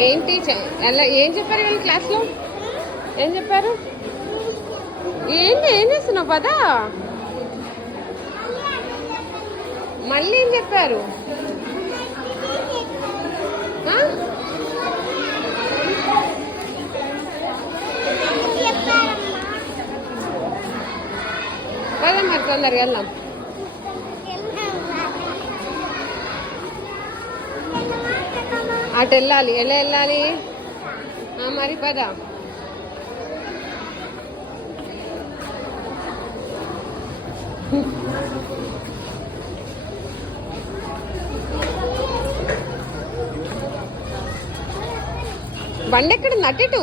ఏంటి ఎలా ఏం చెప్పారు వీళ్ళు క్లాస్లో? ఏం చెప్పారు? ఏం చేస్తున్నావు పదా? మళ్ళీ ఏం చెప్పారు? పదా మరి తొందరగా వెళ్దాం. అటు వెళ్ళాలి. ఎలా వెళ్ళాలి మరి? పదా. బండి ఎక్కడ? అటు